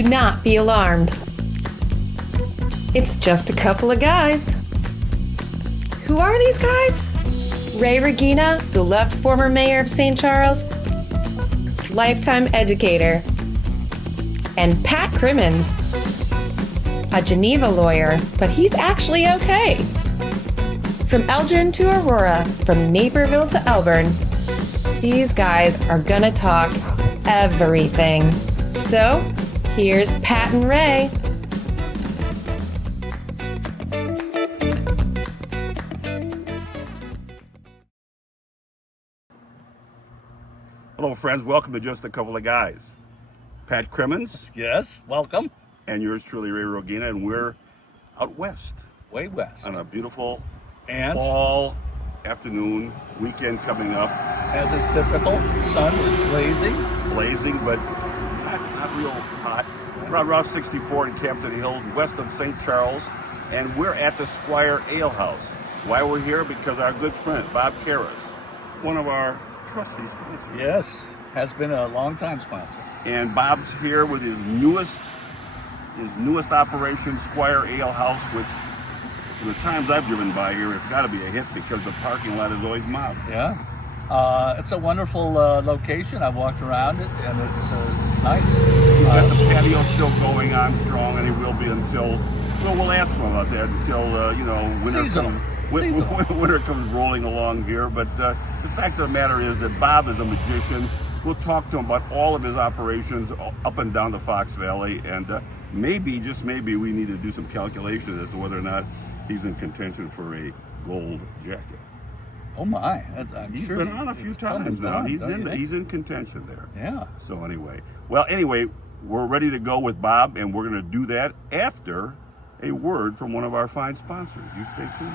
Do not be alarmed. It's just a couple of guys. Who are these guys? Ray Regina, beloved former mayor of St. Charles, lifetime educator, and Pat Crimmins, a Geneva lawyer, but he's actually okay. From Elgin to Aurora, from Naperville to Elburn, these guys are gonna talk everything. So, here's Pat and Ray. Hello, friends. Welcome to Just a Couple of Guys. Pat Crimmins. Yes, welcome. And yours truly, Ray Regina, and we're out west. Way west. On a beautiful and fall afternoon, weekend coming up. As is typical, the sun is blazing, but not real hot. We're on Route 64 in Campton Hills, west of St. Charles, and we're at the Squire Ale House. Why we're here? Because our good friend, Bob Karras, one of our trusty sponsors. Yes, has been a long-time sponsor. And Bob's here with his newest operation, Squire Ale House, which from the times I've driven by here, it's got to be a hit because the parking lot is always mobbed. Yeah, it's a wonderful location. I've walked around it, and it's nice. We've got the patio still going on strong, and it will be until, well, we'll ask him about that until, winter comes rolling along here. But the fact of the matter is that Bob is a magician. We'll talk to him about all of his operations up and down the Fox Valley, and maybe, just maybe, we need to do some calculations as to whether or not he's in contention for a gold jacket. Oh my! He's been on a few times now. He's in contention there. Yeah. So anyway, we're ready to go with Bob, and we're going to do that after a word from one of our fine sponsors. You stay tuned.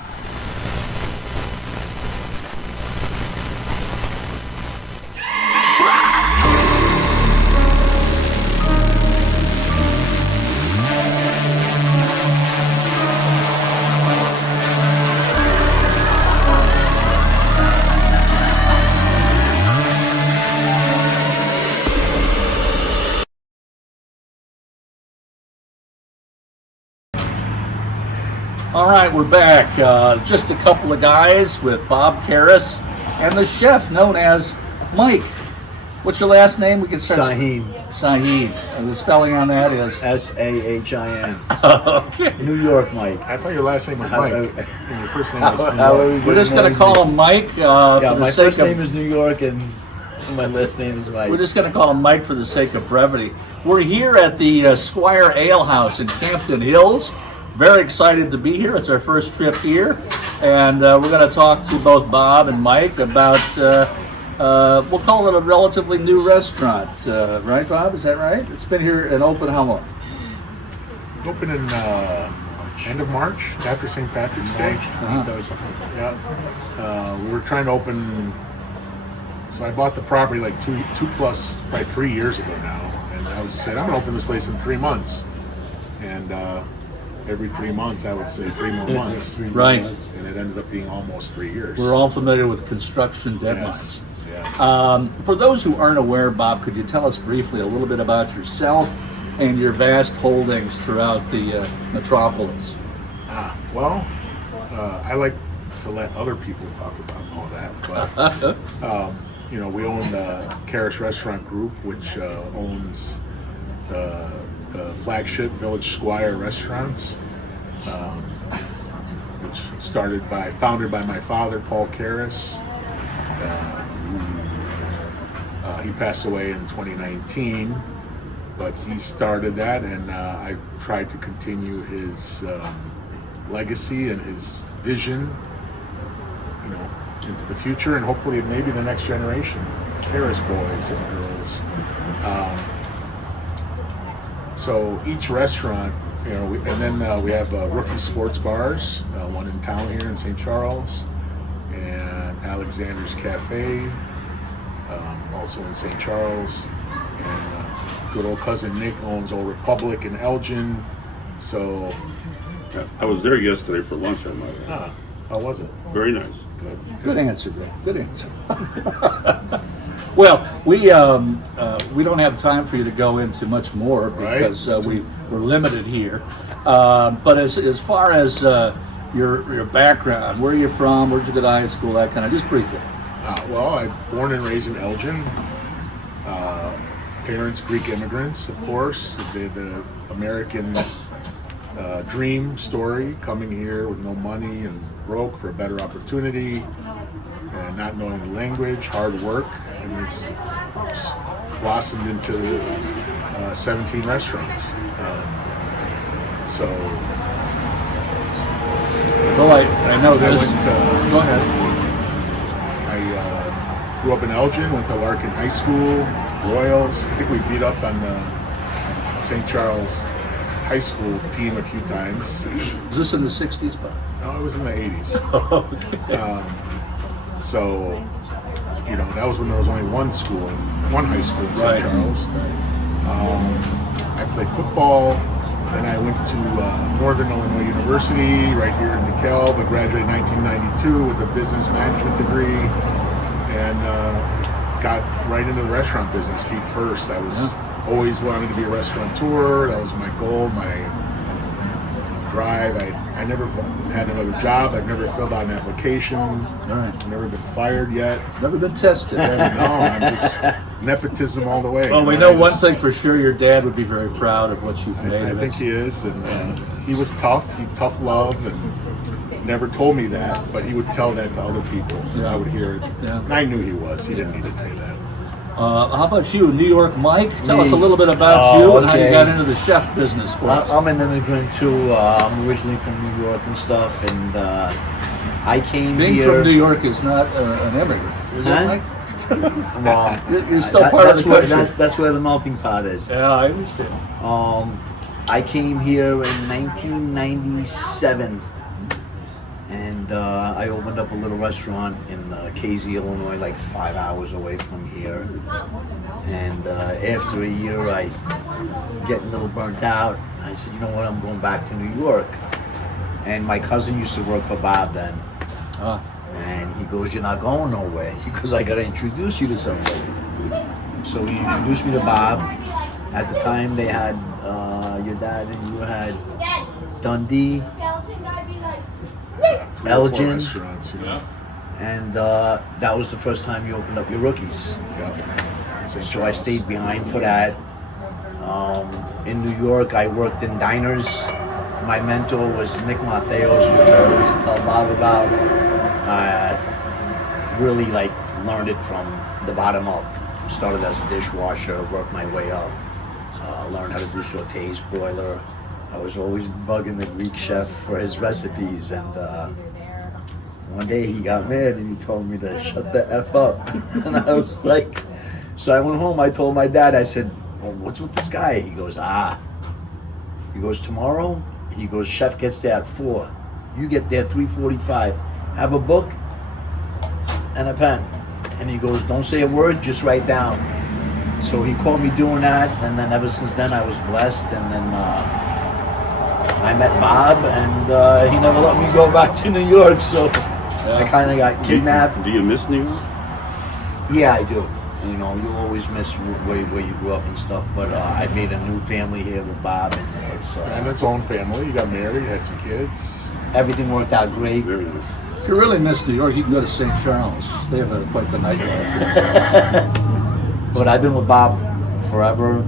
All right, we're back. Just a couple of guys with Bob Karras and the chef known as Mike. What's your last name? We can start. Sahin. And the spelling on that is S-A-H-I-N. Okay. New York, Mike. I thought your last name was Mike. And your first name was New York. We're just going to call him Mike. My first name is New York, and my last name is Mike. We're just going to call him Mike for the sake of brevity. We're here at the Squire Ale House in Campton Hills. Very excited to be here. It's our first trip here, and we're going to talk to both Bob and Mike about, we'll call it a relatively new restaurant, right, Bob? Is that right? It's been here and open how long? Open in end of March, after St. Patrick's Day. Yeah. We were trying to open, so I bought the property like two plus, probably 3 years ago now, and I said, I'm going to open this place in 3 months. And every 3 months, I would say 3 more months. Right. And it ended up being almost 3 years. We're all familiar with construction deadlines. Yes. For those who aren't aware, Bob, could you tell us briefly a little bit about yourself and your vast holdings throughout the metropolis? I like to let other people talk about all that. But, we own the Karras Restaurant Group, which owns the flagship Village Squire restaurants, which founded by my father, Paul Karras. He passed away in 2019, but he started that, and I tried to continue his legacy and his vision, into the future, and hopefully maybe the next generation, Karras boys and girls. So each restaurant, we have Rookies Sports Bars, one in town here in St. Charles, and Alexander's Cafe, also in St. Charles, and good old cousin Nick owns Old Republic in Elgin. So I was there yesterday for lunch. I might add. How was it? Very nice. Good answer, Rick. Good answer. Well, we don't have time for you to go into much more because we're limited here. But as far as your background, where are you from? Where'd you go to high school? That kind of, just briefly. Well, I'm born and raised in 𝐿𝐵𝐺𝐻. Parents Greek immigrants, of course. The American dream story, coming here with no money and broke for a better opportunity, and not knowing the language, hard work, and it's blossomed into 17 restaurants. So, Well, I know this. Go ahead. I grew up in 𝐿𝐵𝐺𝐻, went to Larkin High School, Royals. I think we beat up on the St. Charles High School team a few times. Was this in the 60s, Bob? No, it was in the 80s. Okay. So, you know, that was when there was only one high school in St. Charles. I played football. Then I went to Northern Illinois University right here in 𝐏𝐿. I graduated in 1992 with a business management degree, and got right into the restaurant business feet first. I was always wanted to be a restaurateur. That was my goal, my drive. I never had another job. I've never filled out an application. I've never been fired yet. Never been tested. No, I'm just nepotism all the way. Well, we know one thing for sure: your dad would be very proud of what you've made. I think he is, and he was tough. He tough love, and never told me that, but he would tell that to other people. Yeah. I would hear it. Yeah. And I knew he was. He didn't need to tell you that. How about you, New York Mike? Tell us a Me? little bit about you and how you Okay. got into the chef business for us. I'm an immigrant too. I'm originally from New York and stuff, and I came Being here. from New York is not an immigrant, is it, Huh? Mike? Well, You're still part of the country. That's where the melting pot is. Yeah, I understand. I came here in 1997, and I opened up a little restaurant in Casey, Illinois, like 5 hours away from here. And after a year, I get a little burnt out. I said, you know what, I'm going back to New York. And my cousin used to work for Bob then. And he goes, you're not going nowhere. He goes, I got to introduce you to somebody. So he introduced me to Bob. At the time, they had your dad and you had Dundee, 𝐿𝐵𝐺𝐻, Restaurants, you know. and that was the first time you opened up your Rookies. Yeah. So I stayed behind for that. In New York, I worked in diners. My mentor was 𝐏𝐥𝐚𝐬, which I always tell Bob about. Really learned it from the bottom up. Started as a dishwasher, worked my way up. Learned how to do sautés, broiler. I was always bugging the Greek chef for his recipes, and one day he got mad and he told me to shut the F up. And I was like, so I went home, I told my dad, I said, well, what's with this guy? He goes, He goes, tomorrow, he goes, chef gets there at 4. You get there 3:45. Have a book and a pen. And he goes, don't say a word, just write down. So he caught me doing that, and then ever since then I was blessed, and then I met Bob, and he never let me go back to New York, so I kind of got kidnapped. Do you miss New York? Yeah, I do. You know, you always miss where you grew up and stuff, but I made a new family here with Bob, and And its own family. You got married, had some kids. everything worked out great. Very nice. If you really miss New York, you can go to St. Charles. They have quite the nightlife. But I've been with Bob forever.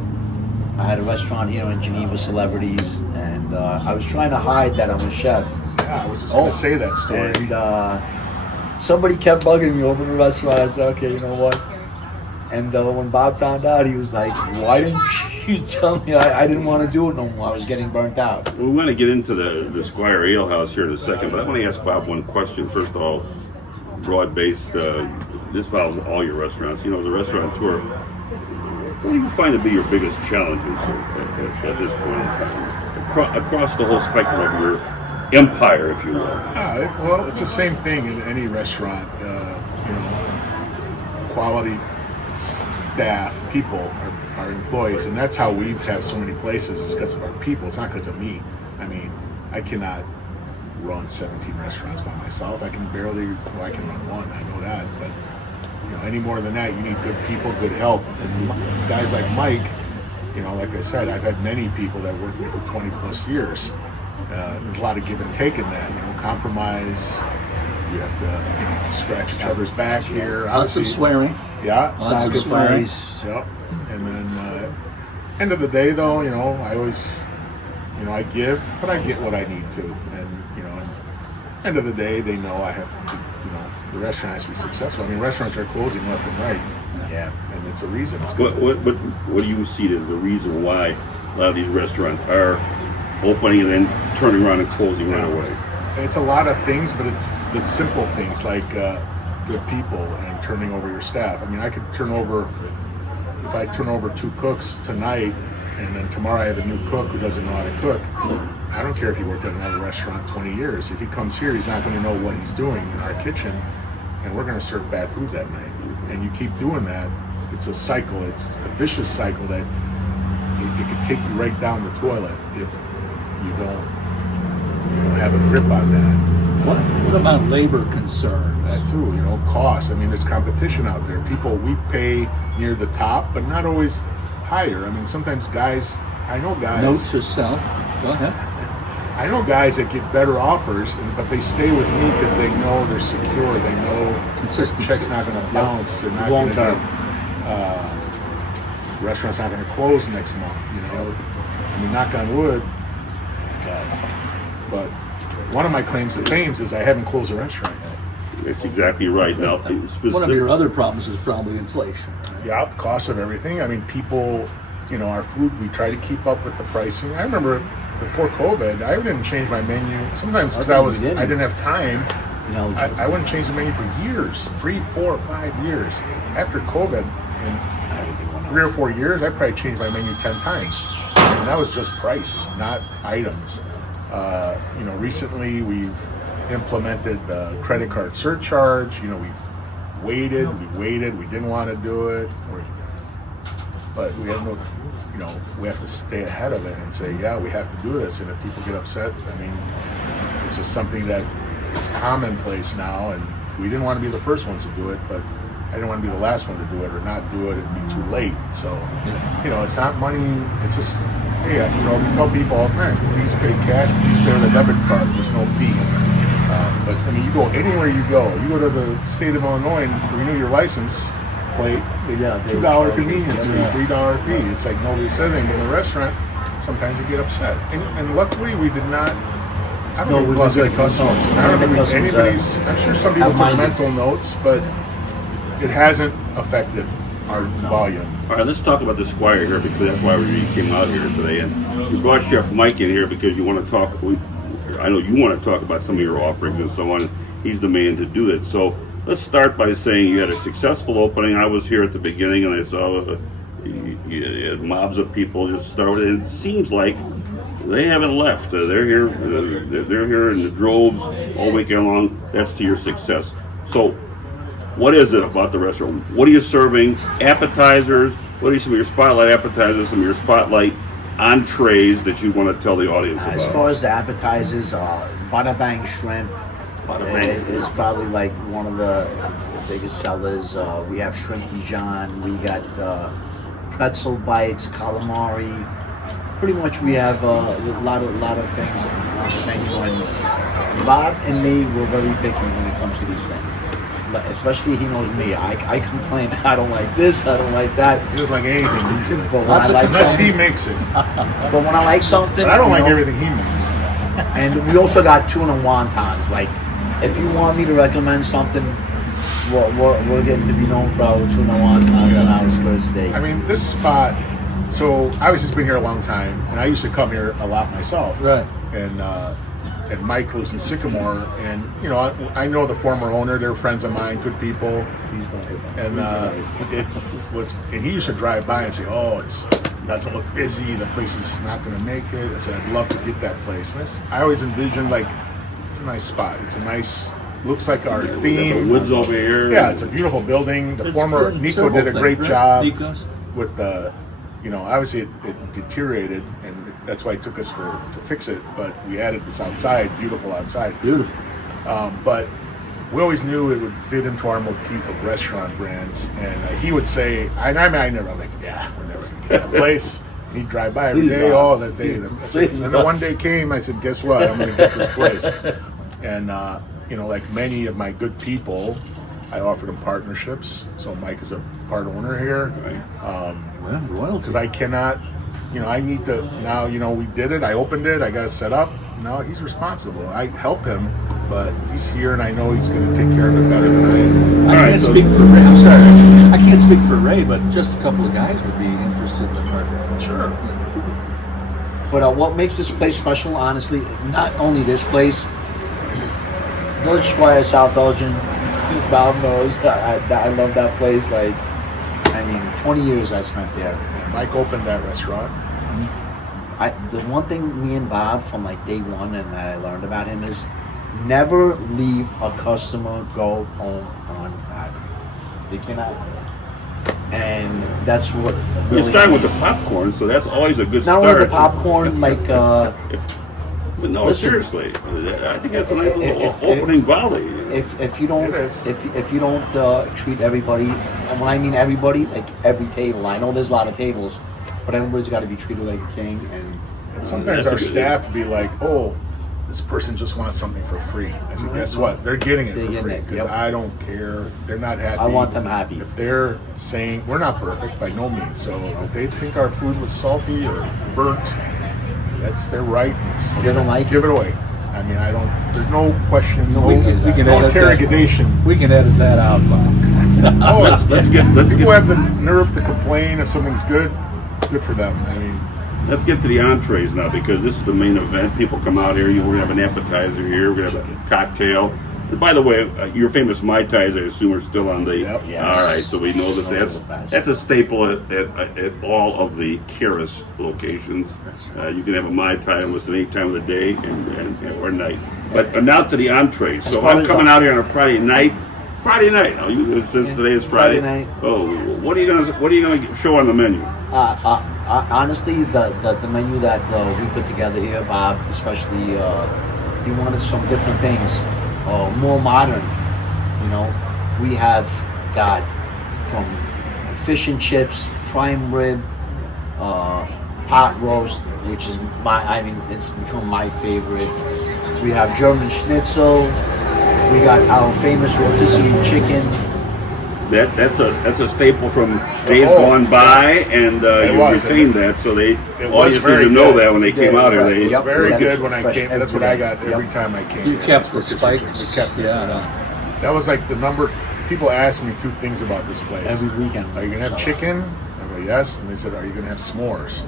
I had a restaurant here in Geneva, Celebrities, and I was trying to hide that I'm a chef. Yeah, I was just going to say that story. And somebody kept bugging me, open a restaurant. I said, okay, you know what? And when Bob found out, he was like, why didn't you tell me? I didn't want to do it no more. I was getting burnt out. Well, we want to get into the Squire Ale House here in a second, but I want to ask Bob one question. First of all, broad-based, this follows all your restaurants. You know, as a restaurateur, what do you find to be your biggest challenges at this point in time? Across the whole spectrum of your empire, if you will. Well, it's the same thing in any restaurant. Quality staff, people, our employees, and that's how we have so many places, is because of our people. It's not because of me. I mean, I cannot run 17 restaurants by myself. I can run one, I know that, but any more than that, you need good people, good help. And guys like Mike, like I said, I've had many people that worked with me for 20 plus years. There's a lot of give and take in that, compromise. You have to scratch each other's back here. Lots of swearing. Yeah, Sacrifice. Yep. And then, end of the day, though, I always, I give, but I get what I need to. And, end of the day, they know I have to, the restaurant has to be successful. I mean, restaurants are closing left and right. Yeah. And it's a reason. It's What do you see as the reason why a lot of these restaurants are opening and then turning around and closing right away? It's a lot of things, but it's the simple things like good people and turning over your staff. I mean, I could if I turn over 2 cooks tonight, and then tomorrow I have a new cook who doesn't know how to cook. I don't care if he worked at another restaurant 20 years. If he comes here, he's not going to know what he's doing in our kitchen, and we're going to serve bad food that night. And you keep doing that, it's a cycle. It's a vicious cycle that it could take you right down the toilet if you don't have a grip on that. What about labor concern? That too, cost. I mean, there's competition out there. We pay near the top, but not always higher. I mean, sometimes I know guys. Note to self. Go ahead. I know guys that get better offers, but they stay with me because they know they're secure. They know their check's not going to bounce. They're not going to get, restaurant's not going to close next month. I mean, knock on wood. But one of my claims to fame is I haven't closed a restaurant yet. That's exactly right. Now, one of your other problems is probably inflation. Yeah, cost of everything. I mean, people, our food, we try to keep up with the pricing. I remember before COVID, I didn't change my menu. Sometimes because I didn't have time. I wouldn't change the menu for years, 3, 4, 5 years. After COVID, in 3 or 4 years, I probably changed my menu 10 times. And that was just price, not items. Recently we've implemented the credit card surcharge. We've waited, we didn't want to do it, but we have we have to stay ahead of it and say, yeah, we have to do this. And if people get upset, I mean, it's just something that it's commonplace now, and we didn't want to be the first ones to do it, but I didn't want to be the last one to do it or not do it. It'd be too late. So, it's not money. It's just, we tell people all the time, please pay cash, please pay with a debit card. There's no fee. But I mean, you go anywhere you go to the state of Illinois and renew your license plate. $2 convenience fee, $3 fee. It's like nobody said anything in the restaurant. Sometimes you get upset, and luckily we did not. I don't think we lost any customers. I don't think anybody's. I'm sure some people took mental notes, but it hasn't affected our volume. All right, let's talk about the Squire here, because that's why we came out here today. And we brought Chef Mike in here because you want to talk. I know you want to talk about some of your offerings and so on. He's the man to do it. So let's start by saying you had a successful opening. I was here at the beginning, and I saw you had mobs of people just started. And it seems like they haven't left. They're here. They're here in the droves all weekend long. That's to your success. So, what is it about the restaurant? What are you serving? Appetizers? What are some of your spotlight appetizers? Some of your spotlight entrees that you want to tell the audience about? As far as the appetizers, Bada Bang Shrimp is probably like one of the biggest sellers. We have Shrimp Dijon. We got pretzel bites, calamari. Pretty much we have a lot of things on the menu. And Bob and me, we're very picky when it comes to these things. Especially, he knows me. I complain. I don't like this. I don't like that. He doesn't like anything. But when I like unless he makes it. But when I like something, but I don't like everything he makes. And we also got tuna wontons. Like, if you want me to recommend something, we're getting to be known for our tuna wontons and our skirt steak. I mean, this spot. So obviously, it's been here a long time, and I used to come here a lot myself. Right. And Mike lives in Sycamore, and I know the former owner. They're friends of mine, good people. And he used to drive by and say, "Oh, it doesn't look busy. The place is not going to make it." I said, "I'd love to get that place." And I always envisioned it's a nice spot. It's a nice. Looks like our theme. We got the woods over here. Yeah, it's a beautiful building. The former Nico did a great job with the. Obviously it deteriorated, and that's why it took us to fix it. But we added this outside, beautiful outside. Beautiful. But we always knew it would fit into our motif of restaurant brands. And he would say, I never, I'm like, yeah, we're never going to get that place. He'd drive by every day, all that day. And then one day came, I said, guess what? I'm going to get this place. And, like many of my good people, I offered them partnerships. So Mike is a part owner here. Because I cannot, I need to, now, we did it. I opened it. I got it set up. Now he's responsible. I help him, but he's here and I know he's going to take care of it better than I am. I can't speak for Ray. I'm sorry. I can't speak for Ray, but just a couple of guys would be interested in the partner. Sure. But what makes this place special, honestly, not only this place, Village Squire, South Elgin, Bob knows, I love that place. 20 years I spent there. Mike opened that restaurant. The one thing me and Bob from day one and that I learned about him is never leave a customer go home unhappy. They cannot. And that's what You start with the popcorn, so that's always a good start. Not only the popcorn, But no, listen, seriously, I think that's a nice little opening volley. If you don't if you don't treat everybody, and when I mean everybody, every table. I know there's a lot of tables, but everybody's got to be treated like a king. And sometimes our staff would be like, "Oh, this person just wants something for free." I said, "Guess what? They're getting it for free because I don't care. They're not happy. I want them happy. If they're saying we're not perfect by no means, so if they think our food was salty or burnt, that's their right. They don't like give it away. I mean, I don't. There's no question. No edit interrogation. We can edit that out, Bob. Oh, let's get people have the nerve to complain if something's good. Good for them. I mean, let's get to the entrees now because this is the main event. People come out here. We're gonna have an appetizer here. We're gonna have a cocktail. And by the way, your famous Mai Tais, I assume, are still on the. Yep. Yes. All right, so we know that's a staple at all of the Keras locations. You can have a Mai Tai almost at any time of the day or night. But now to the entrees. So I'm coming out here on a Friday night. Since today is Friday. Night. Oh, what are you gonna show on the menu? Honestly, the menu that we put together here, Bob, especially, he wanted some different things. More modern, we have got from fish and chips, prime rib, pot roast, which is it's become my favorite. We have German schnitzel. We got our famous rotisserie chicken. That's a staple from days gone by, and you retained that. So they audience didn't know that when they came out here. They very good when I came. That's what I got every time I came. You kept the spikes. We kept it. Yeah. That was the number. People ask me two things about this place. Every weekend. Are you gonna have chicken? I go yes, and they said, are you gonna have s'mores?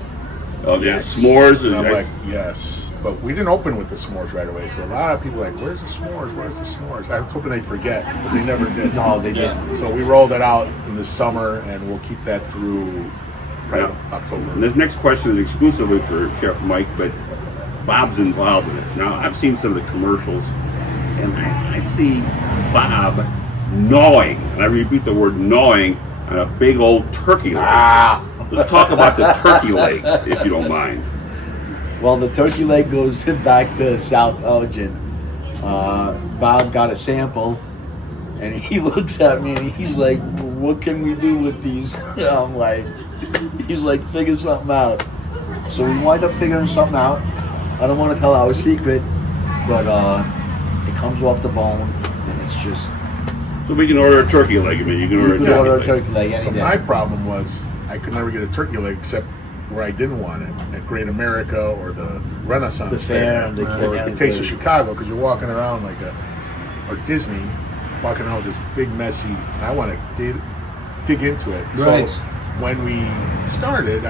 Oh yeah, s'mores. And I'm like, yes. But we didn't open with the s'mores right away, so a lot of people are like, where's the s'mores? Where's the s'mores? I was hoping they'd forget, but they never did. No, they didn't. So we rolled it out in the summer, and we'll keep that through October. And this next question is exclusively for Chef Mike, but Bob's involved in it. Now, I've seen some of the commercials, and I see Bob gnawing, and I repeat the word gnawing, on a big old turkey leg. Let's talk about the turkey leg, if you don't mind. Well, the turkey leg goes back to South Elgin. Bob got a sample, and he looks at me and he's like, "What can we do with these?" I'm like, he's like, "Figure something out." So we wind up figuring something out. I don't want to tell our secret, but it comes off the bone, and it's just. So we can order a turkey leg. I mean, you can order a turkey leg any So day. my problem was I could never get a turkey leg except where I didn't want it, at Great America or the Renaissance The fair, the or the Taste of Chicago, because you're walking around or Disney, walking around with this big messy. And I want to dig into it. Right. So when we started,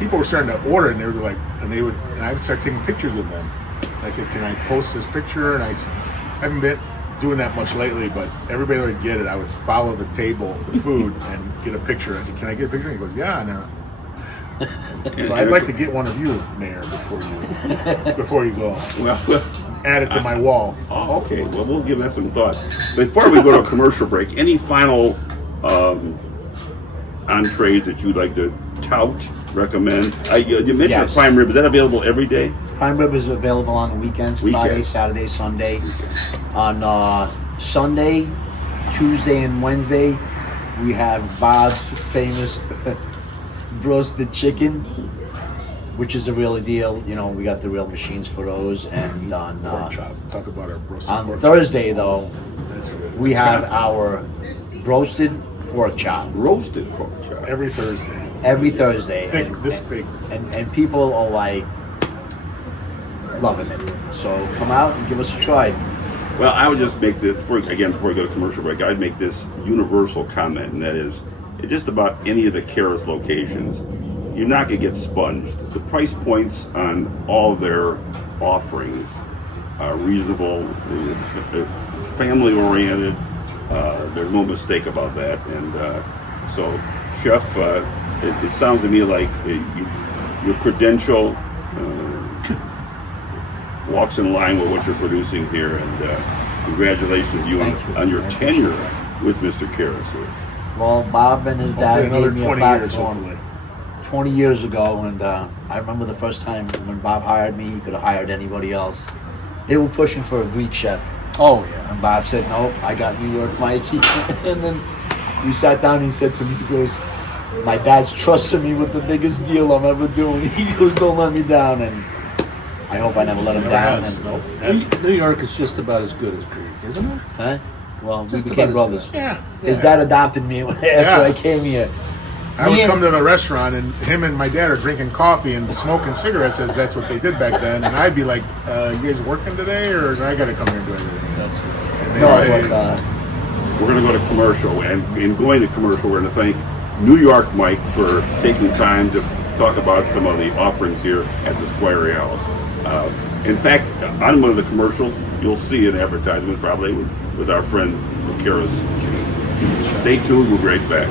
people were starting to order, and they were like, and I would start taking pictures of them. And I said, "Can I post this picture?" And I haven't been doing that much lately, but everybody would get it. I would follow the table, the food, and get a picture. I said, "Can I get a picture?" And he goes, "Yeah, no." So I'd like to get one of you, Mayor, before you go. Well, add it to my wall. Oh, okay. Well, we'll give that some thought. Before we go to a commercial break, any final entrees that you'd like to tout, recommend? You mentioned Yes. prime rib. Is that available every day? Prime rib is available on the weekends, Friday, Saturday, Sunday. On Sunday, Tuesday, and Wednesday, we have Bob's famous roasted chicken, which is a real deal. You know, we got the real machines for those. And on Pork chop. Talk about our roasted on pork Thursday, though, That's good. we have our roasted pork chop Roasted pork chop. Every Thursday. every Thursday. Thick, this big. And people are like loving it. So come out and give us a try. Well, I would just make before we go to commercial break, I'd make this universal comment, and that is, at just about any of the 𝐏𝐸 locations, you're not going to get sponged. The price points on all their offerings are reasonable, family-oriented. There's no mistake about that. And so, Chef, it sounds to me like your credential walks in line with what you're producing here, and congratulations to you on your tenure with Mr. 𝐏𝐸. Well, Bob and his dad Hopefully another gave me a 20 years, platform hopefully. 20 years ago, and I remember the first time when Bob hired me. He could have hired anybody else. They were pushing for a Greek chef, Oh yeah. and Bob said, "No, I got New York Mike." And then we sat down. And he said to me, "He goes, my dad's trusting me with the biggest deal I'm ever doing." He goes, "Don't let me down." And I hope I never let him Never down. has. And, Nope. New York is just about as good as Greek, isn't it? huh? Well, we Just became about as brothers. Yeah. His dad adopted me after I came here. I would Me and- come to the restaurant and him and my dad are drinking coffee and smoking cigarettes, as that's what they did back then. And I'd be like, "You guys working today, or I got to come here and do everything?" That's good. And they'd No, say, but, We're going to go to commercial, and in going to commercial, we're going to thank New York Mike for taking time to talk about some of the offerings here at the Squire Ale House. In fact, on one of the commercials, you'll see an advertisement probably with our friend 𝐏𝐸𝐸. Stay tuned, we'll be right back.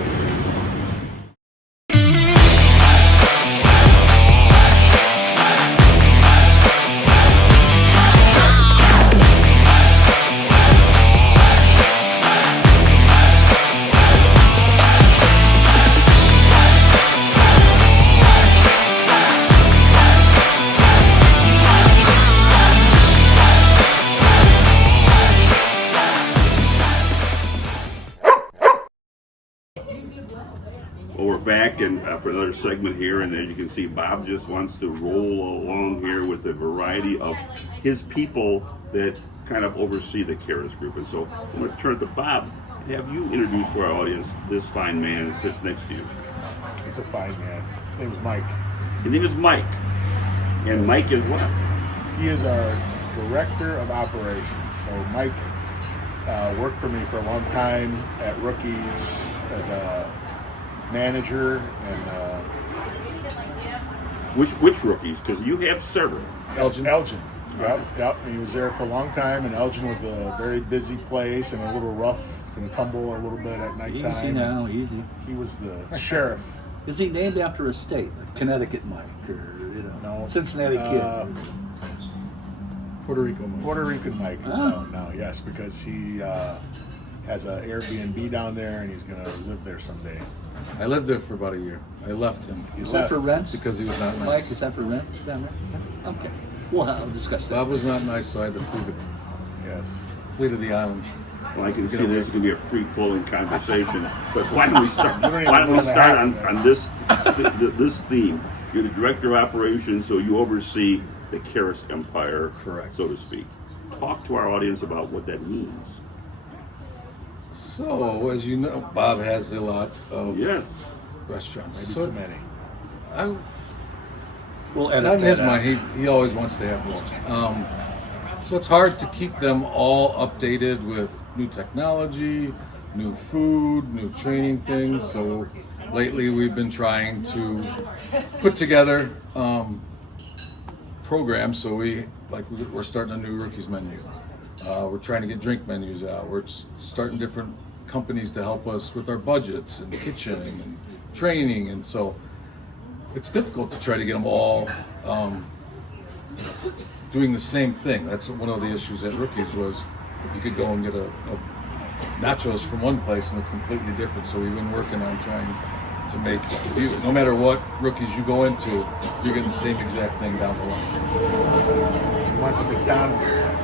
Well, we're back and for another segment here, and as you can see, Bob just wants to roll along here with a variety of his people that kind of oversee the 𝐏𝐸 group. And so I'm going to turn to Bob and have you introduce to our audience this fine man that sits next to you. "He's a fine man. His name is Mike. His name is Mike, and Mike is what? He is our director of operations." So Mike worked for me for a long time at Rookies as a manager, and Which Rookies? Because you have several. 𝐏𝐿𝐵𝐷. Yep. He was there for a long time, and 𝐿𝐵𝐷 was a very busy place and a little rough and tumble a little bit at nighttime. Easy now, easy. He was the sheriff. Is he named after a state, like Connecticut Mike, or No. Cincinnati Kid? Puerto Rican Mike. Oh. No, yes, because he has an Airbnb down there, and he's going to live there someday. I lived there for about a year. I left him Is that for rent? because he was not Mike, nice. is that for rent? Is that right? Okay. We'll discuss that. Bob was not nice, so I had to Yes. flee to the island. Well, I can To see get away this is going to be a free-flowing conversation, but why don't we start? don't even Why don't we know that start happened. on this theme? You're the director of operations, so you oversee the 𝐏𝐸 empire, Correct. so to speak. Talk to our audience about what that means. So, as you know, Bob has a lot of Yes. restaurants. Maybe So, too many. I, We'll edit not in that his out. mind, he always wants to have more. So it's hard to keep them all updated with new technology, new food, new training things. So lately we've been trying to put together programs. So we're starting a new Rookies menu. We're trying to get drink menus out. We're starting different companies to help us with our budgets and kitchen and training. And so it's difficult to try to get them all doing the same thing. That's one of the issues at Rookies was you could go and get a nachos from one place and it's completely different. So we've been working on trying to make, no matter what Rookies you go into, you're getting the same exact thing down the line. You want the McDonald's effect.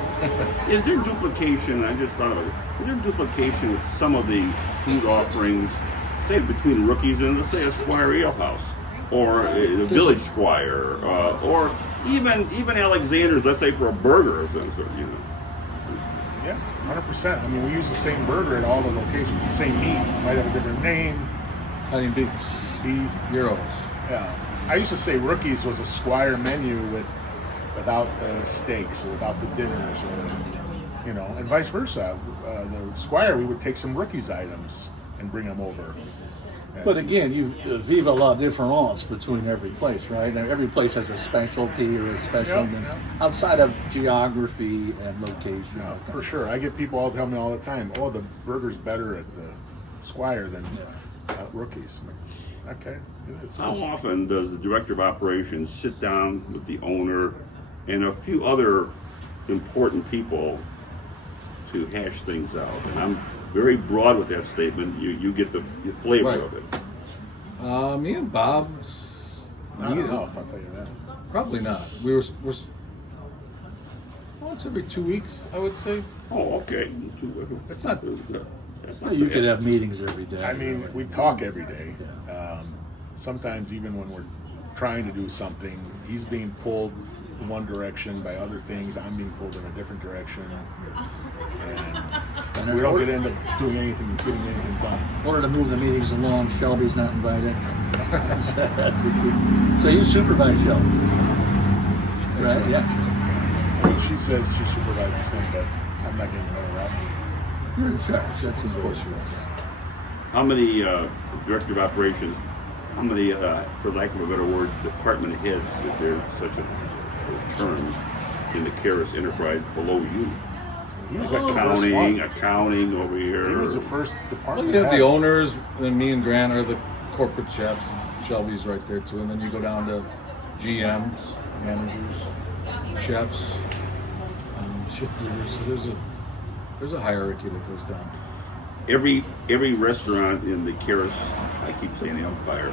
Is there duplication? I just thought of it. Is there duplication with some of the food offerings, say between Rookies and let's say a Squire Ale House, or the Village Squire, or even Alexander's, let's say for a burger or things, you know? Yeah, 100%. I mean, we use the same burger at all the locations, the same meat. Might have a different name. Italian beef, gyros. Yeah. I used to say Rookies was a Squire menu without the steaks or without the dinners, or you know, and vice versa. The Squire, we would take some Rookies items and bring them over. But again, you vive la différence between every place, right? And every place has a specialty or a specialness outside of geography and location. Yeah, for sure. I get people all tell me all the time, "Oh, the burger's better at the Squire than at Rookies." I'm like, okay. How often does the director of operations sit down with the owner and a few other important people to hash things out? And I'm very broad with that statement. You get the flavor Right. of it. Me and Bob's. I don't know if I'll tell you that. Probably not. We're once every 2 weeks, I would say. Oh, okay. It's not. That's not You bad. could have meetings every day. I mean, we talk every day. Sometimes even when we're trying to do something, he's being pulled in one direction by other things. I'm being pulled in a different direction, and we don't get into doing anything, getting anything done. In order to move the meetings along, Shelby's not invited. So you supervise Shelby, right? Yeah. I mean, she says she supervises him, but I'm not getting into that. You're in charge. That's Of course important. you are. How many director of operations, how many, for lack of a better word, department heads, if there's such a term, in the Karis enterprise below you? He was the first one. Accounting over here. He was the first Well, department you have head. the owners, and me and Grant are the corporate chefs. Shelby's right there too, and then you go down to GMs, managers, chefs, shift leaders. So there's a hierarchy that goes down. Every restaurant in the Karis, I keep saying the Empire,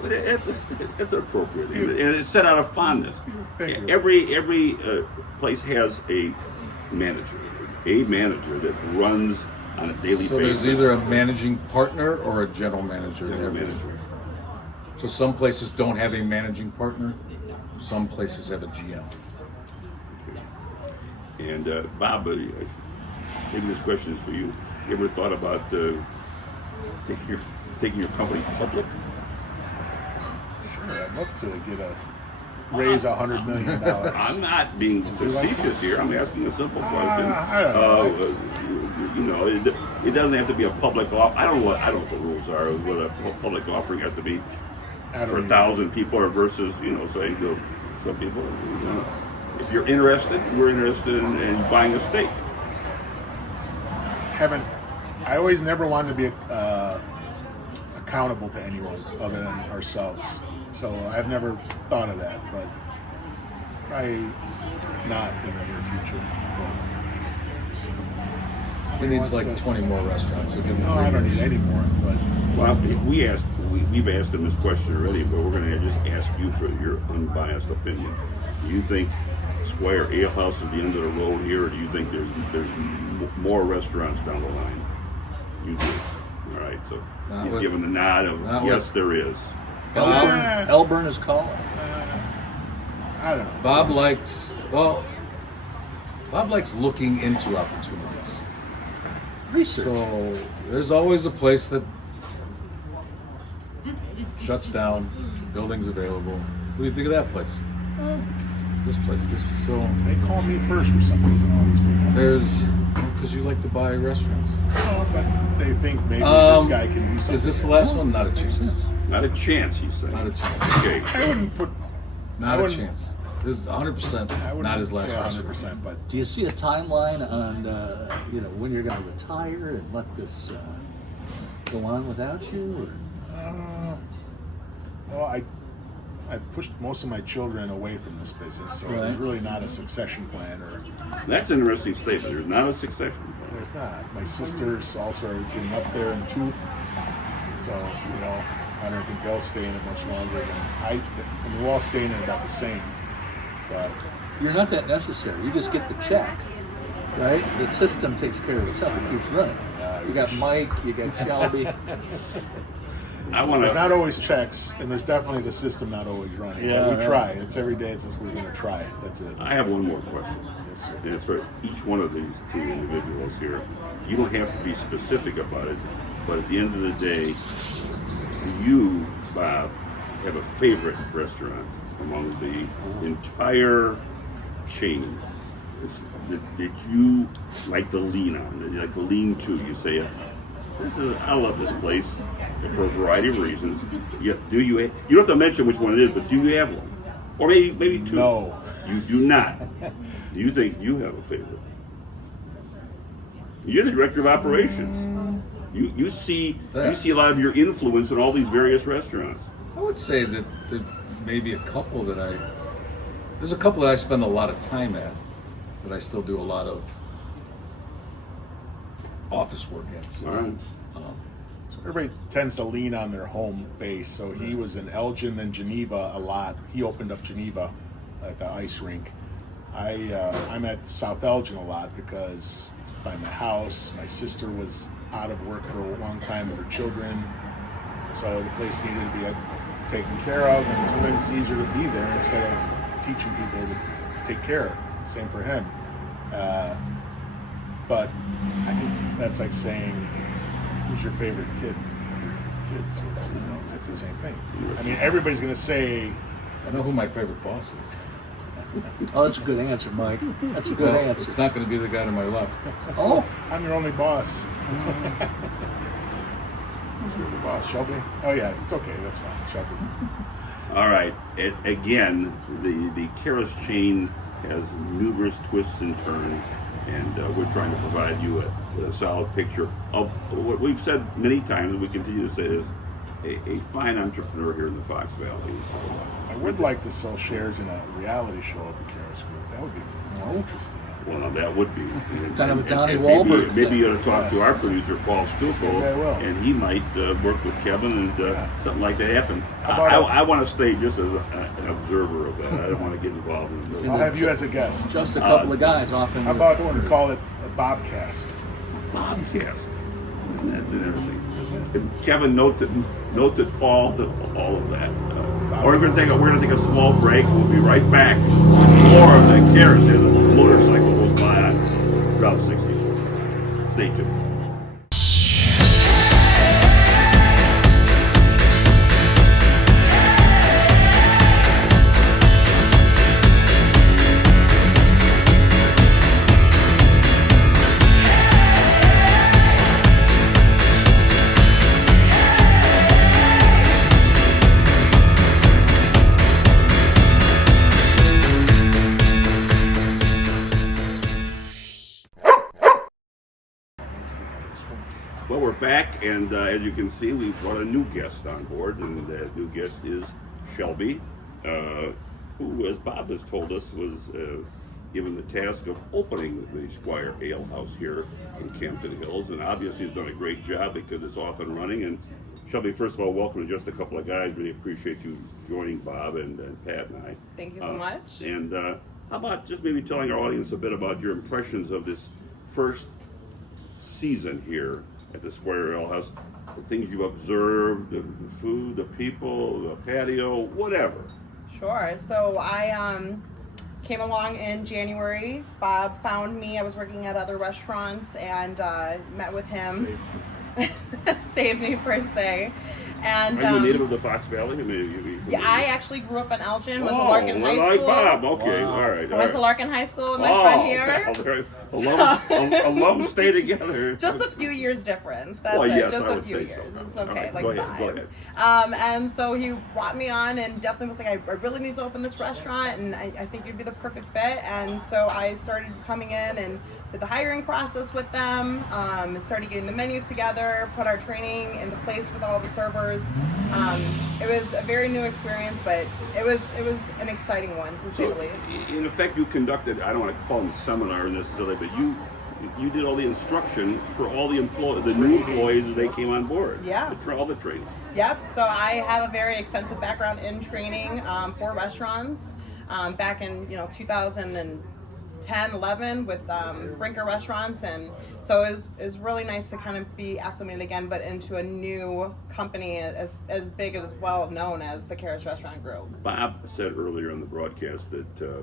but it's appropriate, and it's set out of fondness. Every place has a manager that runs on a daily So basis. there's either a managing partner or a general manager. General every- manager. So some places don't have a managing partner. Some places have a GM. And Bob, maybe this question is for you. You ever thought about taking your company public? Sure, I'd love to raise $100 million. I'm not being facetious here. I'm asking a simple question. I don't know. You know, it doesn't have to be a public offering. I don't know what the rules are. Whether a public offering has to be for 1,000 people or versus, say some people. If you're interested, we're interested in buying a stake. I always never wanted to be accountable to anyone other than ourselves. So I've never thought of that, but probably not in the near future. He needs like 20 more restaurants. So give him No, I don't need any more, but Well, we've asked him this question already, but we're going to just ask you for your unbiased opinion. Do you think Squire Ale House is the end of the road here, or do you think there's more restaurants down the line? You do. All right, so he's giving the nod of yes, there is. Elburn is calling. I don't know. Bob likes looking into opportunities. Research. So there's always a place that shuts down, buildings available. What do you think of that place? This place, this facility. They call me first for some reason, all these people. There's, because you like to buy restaurants. Oh, but they think maybe this guy can do something. Is this the last one? Not a chance. Not a chance, he's saying. Not a chance. Okay. I wouldn't put. Not a chance. This is 100% I wouldn't not his last say restaurant. 100%, but Do you see a timeline on when you're going to retire and let this go on without you? well, I've pushed most of my children away from this business, so Right. there's really not a succession plan, or That's an interesting statement. There's not a succession. there's not. My sisters also are getting up there in tooth, so I don't think they'll stay in it much longer than I mean, we're all staying in about the same, but You're not that necessary. You just get the check. right? The system takes care of itself. It keeps running. You got Mike, you got Shelby. I want There's to. not always checks, and there's definitely the system not always running. Yeah, But we right. try. It's every day. It's just we're going to try. That's it. I have one more question. Yes, sir. And it's for each one of these two individuals here. You don't have to be specific about it, but at the end of the day, do you, Bob, have a favorite restaurant among the entire chain? That you like to lean on, that you like to lean to? You say, I love this place for a variety of reasons. You don't have to mention which one it is, but do you have one? Or maybe two? No. You do not. Do you think you have a favorite? You're the director of operations. You see a lot of your influence in all these various restaurants. I would say that there may be a couple that there's a couple that I spend a lot of time at, that I still do a lot of office work at. So, All right. Everybody tends to lean on their home base. So he was in Elgin and Geneva a lot. He opened up Geneva at the ice rink. I'm at South Elgin a lot because it's by my house. My sister was out of work for a long time with her children, so the place needed to be taken care of, and sometimes it's easier to be there instead of teaching people to take care. Same for him. But I think that's like saying, who's your favorite kid? Your kids, it's like the same thing. I mean, everybody's going to say, I know who my favorite boss is. Oh, that's a good answer, Mike. That's a good Well, answer. it's not going to be the guy to my left. Oh, I'm your only boss. Who's your boss? Shelby? Oh yeah, it's okay. That's fine. Shelby. All right. Again, the Karas chain has numerous twists and turns, and we're trying to provide you a solid picture of what we've said many times, and we continue to say this: a fine entrepreneur here in the Fox Valley. So, I would like to sell shares in a reality show of the Karas Group. That would be more interesting. well, now that would be. Kind of a Donnie and Wahlberg maybe thing. you ought to talk to Yes. our producer, Paul Stucco, Maybe I will. and he might work with Kevin and something like that happen. How about I want to stay just as an observer of that. I don't want to get involved in it. I'll have you as a guest. just a couple of guys off in How the about corner. we call it a Bobcast? Podcast. That's interesting. Kevin, note to Paul to all of that. We're gonna take a small break. We'll be right back. More of the Karas as a motorcycle goes by on Route 64. Stay tuned. Well, we're back, and as you can see, we've brought a new guest on board, and that new guest is Shelby, who, as Bob has told us, was given the task of opening the Squire Ale House here in Campton Hills, and obviously has done a great job because it's off and running. And Shelby, first of all, welcome to Just a Couple of Guys. Really appreciate you joining Bob and Pat and I. Thank you so much. And how about just maybe telling our audience a bit about your impressions of this first season here at the Squire Ale House, the things you observed, the food, the people, the patio, whatever. Sure. So I came along in January. Bob found me. I was working at other restaurants and met with him. Saved me per se. And Are you a native of the Fox Valley? I mean, yeah, I actually grew up in Elgin. Went to Oh, Larkin High like School. Bob. Okay, Wow. all right. I went to Larkin High School with my friend here. Alum stay together. Just a few years difference. That's Well, it. yes, just I a would few say years. so. It's All okay, right, like go ahead. 5. And so he brought me on and definitely was like, I really need to open this restaurant, and I think you'd be the perfect fit. And so I started coming in and did the hiring process with them, started getting the menu together, put our training into place with all the servers. It was a very new experience, but it was an exciting one, to say the least. In effect, you conducted, I don't want to call them seminar necessarily, but you did all the instruction for all the new employees as they came on board. Yeah. All the training. Yep, so I have a very extensive background in training for restaurants. Back in 2000 and 10, 11 with Brinker restaurants, and so it was really nice to kind of be acclimated again, but into a new company as big and as well known as the Carrots Restaurant Group. Bob said earlier in the broadcast that the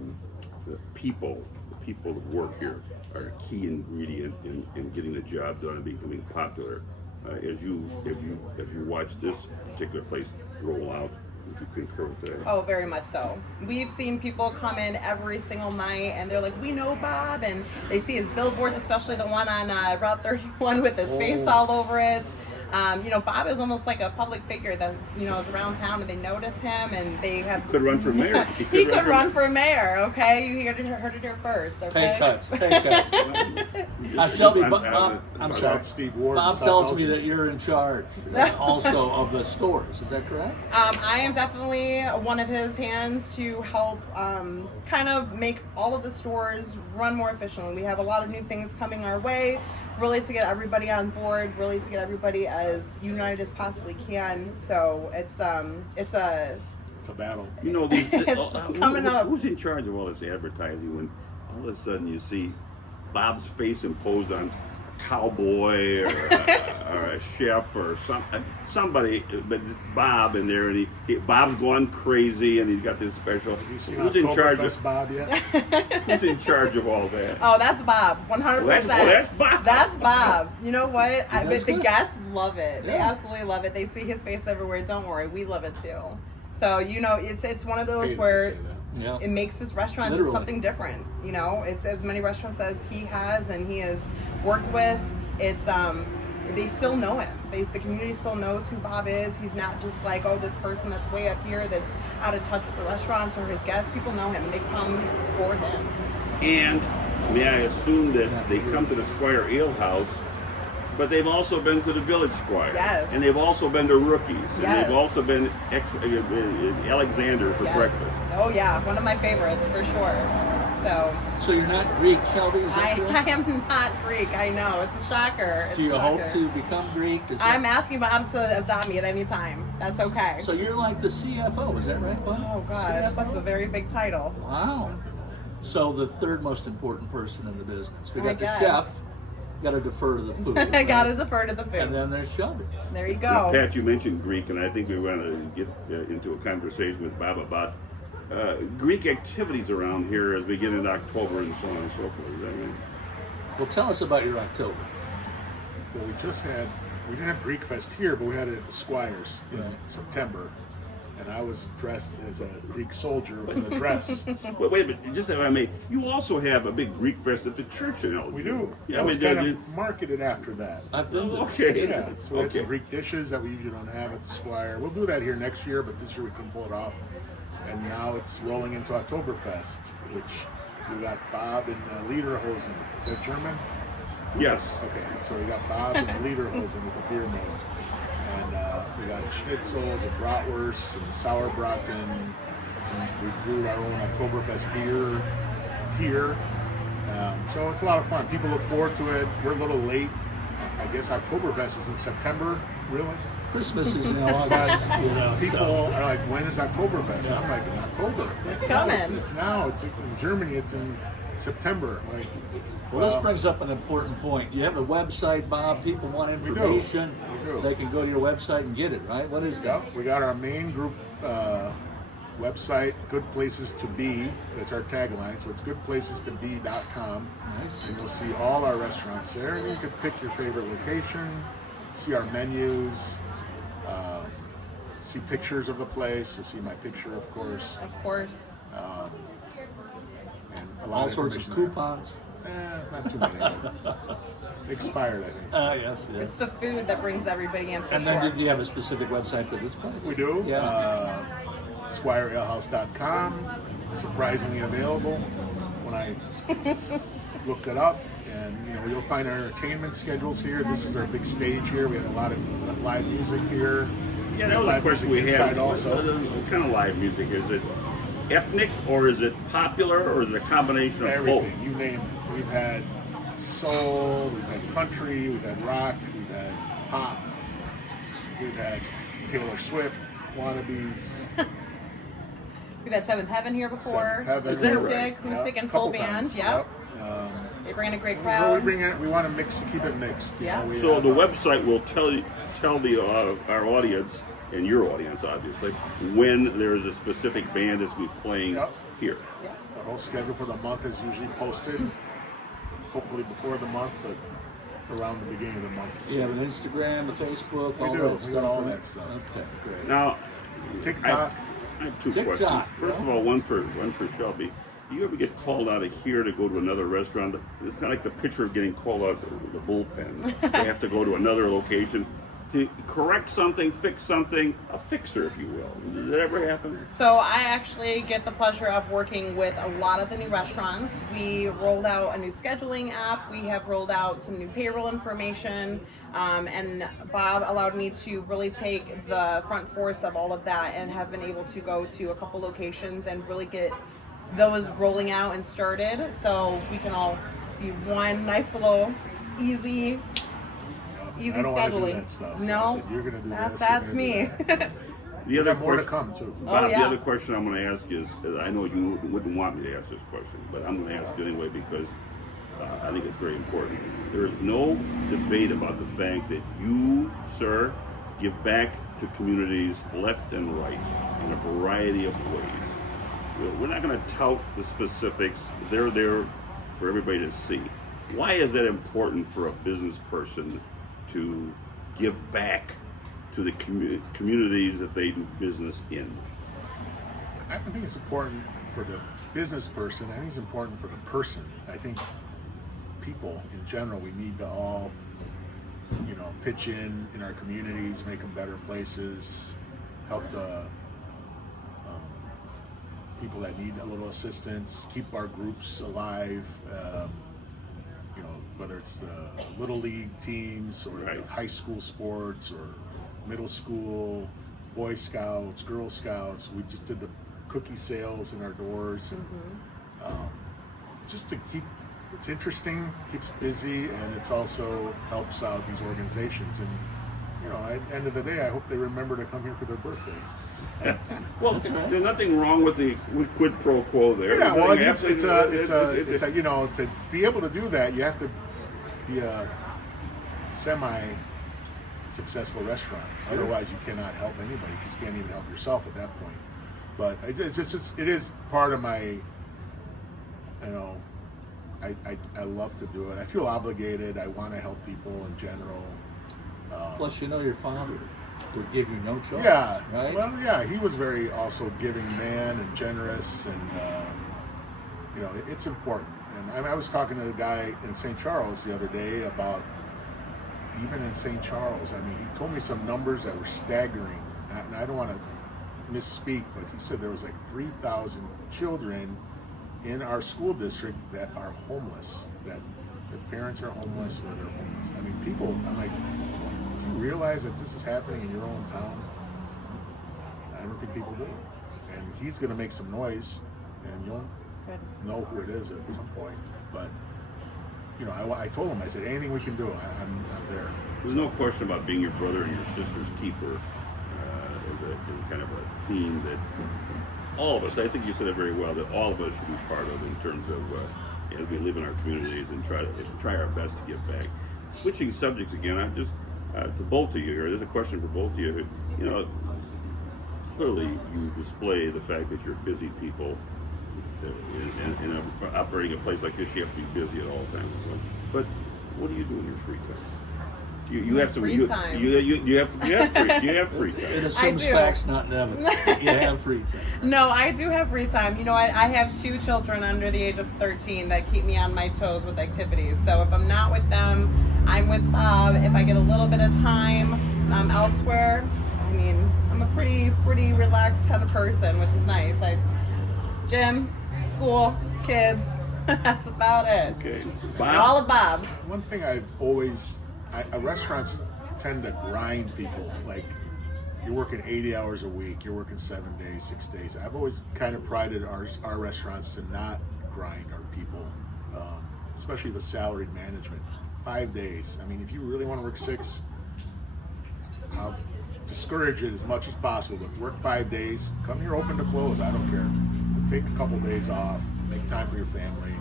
people that work here are a key ingredient in getting the job done and becoming popular. As you watch this particular place roll out, would you concur with that? Oh, very much so. We've seen people come in every single night and they're like, we know Bob, and they see his billboards, especially the one on Route 31 with his face all over it. Bob is almost like a public figure that, is around town, and they notice him, and they have... He could run for mayor. He could run for mayor, okay? You heard it here first, okay? Pay cuts. Shelby, Bob, I'm sorry. Steve Ward. Bob tells me that you're in charge also of the stores. Is that correct? I am definitely one of his hands to help kind of make all of the stores run more efficiently. We have a lot of new things coming our way, really to get everybody on board, really to get everybody as united as possibly can. So it's a battle. coming up. Who's in charge of all this advertising when all of a sudden you see Bob's face imposed on a cowboy or a chef or somebody, but it's Bob in there, and Bob's going crazy, and he's got this special. Who's in charge of Bob yet? Who's in charge of all that? Oh, that's Bob, 100%. That's Bob. That's Bob. You know what? The good. guests love it. They Yeah. absolutely love it. They see his face everywhere. Don't worry, we love it too. So it's one of those where Yeah. it makes this restaurant Literally. just something different. It's as many restaurants as he has and he has worked with. It's they still know him. The community still knows who Bob is. He's not just like, oh, this person that's way up here that's out of touch with the restaurants or his guests. People know him and they come for him. And may I assume that they come to the Squire Ale House, but they've also been to the Village Squire. Yes. And they've also been to Rookies. And Yes. they've also been Alexander for Yes. breakfast. Oh yeah, one of my favorites for sure. So you're not Greek, Shelby? Is that correct? I am not Greek. I know, it's a shocker. It's Do you a hope shocker. to become Greek? Is that- I'm asking Bob to adopt me at any time. That's okay. So you're like the CFO, is that right, Bob? Oh gosh, that's a very big title. Wow. So the third most important person in the business. We I got the guess. chef. Got to defer to the food. I right? gotta defer to the food. And then there's Shelby. There you Now, go. Pat, you mentioned Greek, and I think we want to get into a conversation with Bob about Greek activities around here as we get into October and so on and so forth. Is that right? Well, tell us about your October. Well, we didn't have Greek Fest here, but we had it at the Squires in Right. September. And I was dressed as a Greek soldier with a dress. Wait a minute, just if I may, you also have a big Greek fest at the church in Elgin. We do. Yeah, It was I kind mean, of marketed after that. I've been to okay. Yeah, so we had some Okay. Greek dishes that we usually don't have at the Squire. We'll do that here next year, but this year we couldn't pull it off. And now it's rolling into Oktoberfest, which we got Bob and Lederhosen. Is that German? Yes. Okay, so we got Bob and Lederhosen with the beer name. And we got schnitzels and bratwursts and sauerbraten. We brewed our own Oktoberfest beer here. So it's a lot of fun. People look forward to it. We're a little late. I guess Oktoberfest is in September, really? Christmas is in August. People So. are like, when is Oktoberfest? I'm like, in October. It's No, coming. It's now. It's in Germany. It's in September. Like, Well, this brings up an important point. You have a website, Bob. People want do. information. We do. They can go to your website and get it, right? What is that? we got our main group website, Good Places to Be. That's our tagline. So it's goodplacestobe.com. Nice. And you'll see all our restaurants there. And you can pick your favorite location, see our menus, see pictures of the place. You'll see my picture, of course. Of course. And a lot All sorts of information there. coupons. Not too many. Expired, I think. Yes, yes. It's the food that brings everybody in for And sure. then did you have a specific website for this place? We do. Yeah. SquireAleHouse.com. Surprisingly available when I look it up. And you'll find our entertainment schedules here. This is our big stage here. We had a lot of live music here. Yeah, that was a Live question music we had. inside also. What kind of live music? Is it ethnic, or is it popular, or is it a combination of Everything, you name it. We've had soul, we've had country, we've had rock, we've had pop, we've had Taylor Swift wannabes. We've had Seventh Heaven here before. Seventh Heaven. Acoustic and full Couple band. times, Yep. yep. They bring in a great We crowd. we want to keep it mixed. you Yeah. know, we So have, the website will tell the our audience and your audience, obviously, when there is a specific band that's be playing Yep. here. The whole schedule for the month is usually posted, hopefully before the month, but around the beginning of the month. You have an Instagram, a Facebook, all We do. that We stuff. got all right? that stuff. Okay, great. Now, TikTok. I have two TikTok, questions. First of yeah. all, one for Shelby. Do you ever get called out of here to go to another restaurant? It's kind of like the picture of getting called out of the bullpen. They have to go to another location to correct something, fix something, a fixer, if you will. Did that ever happen? So I actually get the pleasure of working with a lot of the new restaurants. We rolled out a new scheduling app. We have rolled out some new payroll information. And Bob allowed me to really take the front force of all of that and have been able to go to a couple locations and really get those rolling out and started. So we can all be one nice little easy I don't want to do scheduling. that stuff. So I No, said, you're going to do this. that's you're me. gonna do that. The We other got more to question, come too. Bob, yeah. the other question I'm going to ask is, I know you wouldn't want me to ask this question, but I'm going to ask it anyway because I think it's very important. There is no debate about the fact that you, sir, give back to communities left and right in a variety of ways. We're not going to tout the specifics. They're there for everybody to see. Why is that important for a business person to give back to the communities that they do business in? I think it's important for the business person. I think it's important for the person. I think people in general, we need to all, pitch in our communities, make them better places, help the people that need a little assistance, keep our groups alive. Whether it's the little league teams or Right. the high school sports or middle school, Boy Scouts, Girl Scouts. We just did the cookie sales in our doors, and just to keep it's interesting, keeps busy, and it's also helps out these organizations. And at the end of the day, I hope they remember to come here for their birthday. Well, there's nothing wrong with the quid pro quo there. Yeah, well, It's to be able to do that, you have to be a semi-successful restaurant. Sure. Otherwise, you cannot help anybody because you can't even help yourself at that point. But it is part of my, I love to do it. I feel obligated. I want to help people in general. Plus, your father would give you no choice. Yeah, right? well, yeah, he was very also giving man and generous, and it's important. And I was talking to a guy in St. Charles the other day about even in St. Charles. I mean, he told me some numbers that were staggering, and I don't want to misspeak, but he said there was like 3,000 children in our school district that are homeless, that their parents are homeless or they're homeless. I mean, people, I'm like, do you realize that this is happening in your own town? I don't think people do. And he's going to make some noise, and you'll know who it is at some point. But, I told him, I said, anything we can do, I'm there. There's no question about being your brother and your sister's keeper is a kind of a theme that all of us, I think you said it very well, that all of us should be part of in terms of as we live in our communities and try our best to give back. Switching subjects again, I'm just to both of you here. There's a question for both of you. Clearly you display the fact that you're busy people. In operating a place like this, you have to be busy at all times. But what do you do in your free time? You have to. Free time. You have free time. It assumes I do. facts, not evidence. You have free time. No, I do have free time. I have 2 children under the age of 13 that keep me on my toes with activities. So if I'm not with them, I'm with Bob. If I get a little bit of time elsewhere, I mean, I'm a pretty relaxed kind of person, which is nice. Gym, school, kids. That's about it. Okay. All of Bob. One thing I've always, restaurants tend to grind people. Like, you're working 80 hours a week, you're working 7 days, 6 days. I've always kind of prided our restaurants to not grind our people, especially the salaried management. 5 days. I mean, if you really want to work 6, discourage it as much as possible. But work 5 days. Come here open to close. I don't care. Take a couple days off. Make time for your family.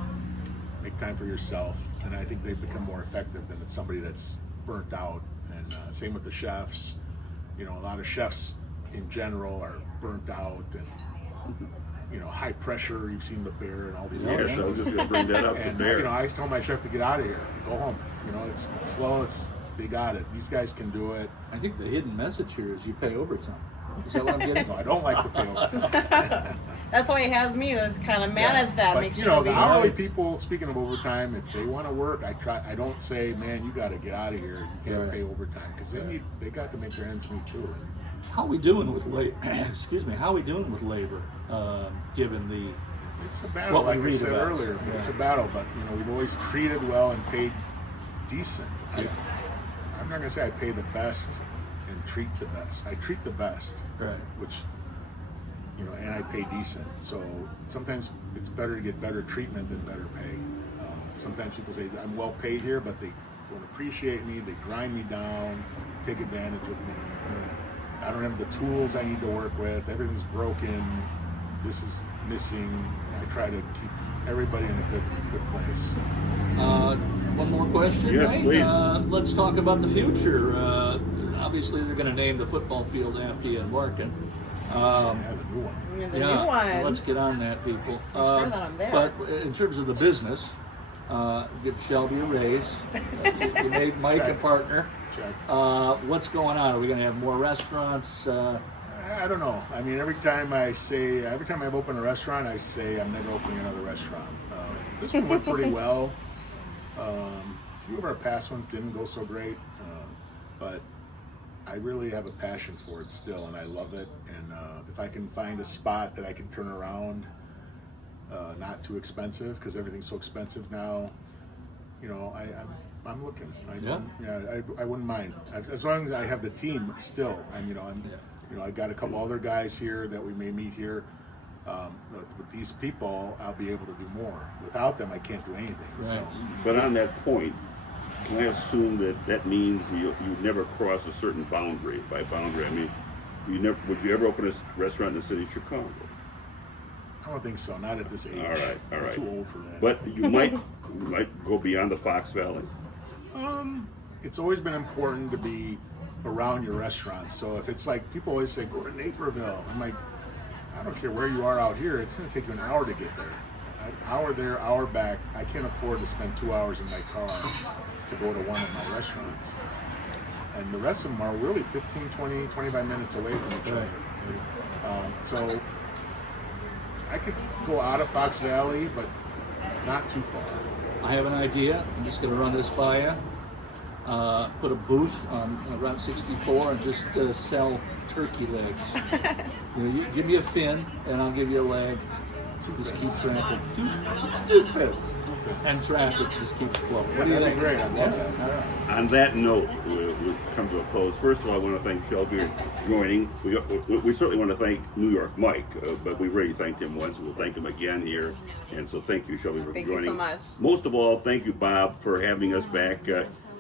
Make time for yourself. And I think they become more effective than somebody that's burnt out. And same with the chefs. You know, a lot of chefs in general are burnt out and, you know, high pressure. You've seen the Bear and all these other Yeah, so I was shows. just going to bring that up. And the Bear. you know, I tell my chef to get out of here, go home. You know, it's slow. They got it. These guys can do it. I think the hidden message here is you pay overtime. Is that what I'm getting? No, I don't like to pay overtime. That's why he has me to kind of manage that, But make you sure know, we the hourly people. Speaking of overtime, if they want to work, I don't say, man, you got to get out of here. You can't Right. pay overtime because they got to make their ends meet too. How are we doing with labor? Excuse me. How are we doing with labor? Given the It's a battle, What we like I read said about. earlier. Yeah. It's a battle, but you know, we've always treated well and paid decent. Yeah. I'm not gonna say I pay the best and treat the best. I treat the best, Right. which, you know, and I pay decent. So sometimes it's better to get better treatment than better pay. Sometimes people say I'm well paid here, but they don't appreciate me. They grind me down, take advantage of me. I don't have the tools I need to work with. Everything's broken. This is missing. I try to keep everybody in a good place. one more question. Yes, Ray? please. Let's talk about the future. Obviously, they're going to name the football field after you in Larkin. So I have a new one. the new one. Let's get on that, people. sure that I'm there. But in terms of the business, give Shelby a raise. You made Mike a Check. partner. Check. What's going on? Are we going to have more restaurants? I don't know. I mean, every time I've opened a restaurant, I say I'm never opening another restaurant. This one went pretty well. A few of our past ones didn't go so great, but I really have a passion for it still, and I love it. And if I can find a spot that I can turn around, not too expensive, because everything's so expensive now, you know, I'm looking. I wouldn't mind as long as I have the team still. I got a couple other guys here that we may meet here. With these people, I'll be able to do more. Without them, I can't do anything. Right. So, But on that point, can I assume that means you never cross a certain boundary? By boundary, I mean, would you ever open a restaurant in the city of Chicago? I don't think so. Not at this age. All right. I'm too old for that. But you might go beyond the Fox Valley. It's always been important to be around your restaurants. So if it's like people always say, go to Naperville. I'm like, I don't care where you are out here. It's going to take you an hour to get there. An hour there, hour back. I can't afford to spend 2 hours in my car to go to one of my restaurants. And the rest of them are really 15, 20, 25 minutes away from each other. So I could go out of Fox Valley, but not too far. I have an idea. I'm just going to run this by you. Put a booth on Route 64 and just sell turkey legs. You give me a fin, and I'll give you a leg. Just keep traffic. Two fins. And traffic just keeps flowing. What do you That'd think? be great. I love that. On that note, we'll come to a close. First of all, I want to thank Shelby for joining. We certainly want to thank New York Mike, but we've already thanked him once. We'll thank him again here. And so thank you, Shelby, for Thank joining. you so much. Most of all, thank you, Bob, for having us back.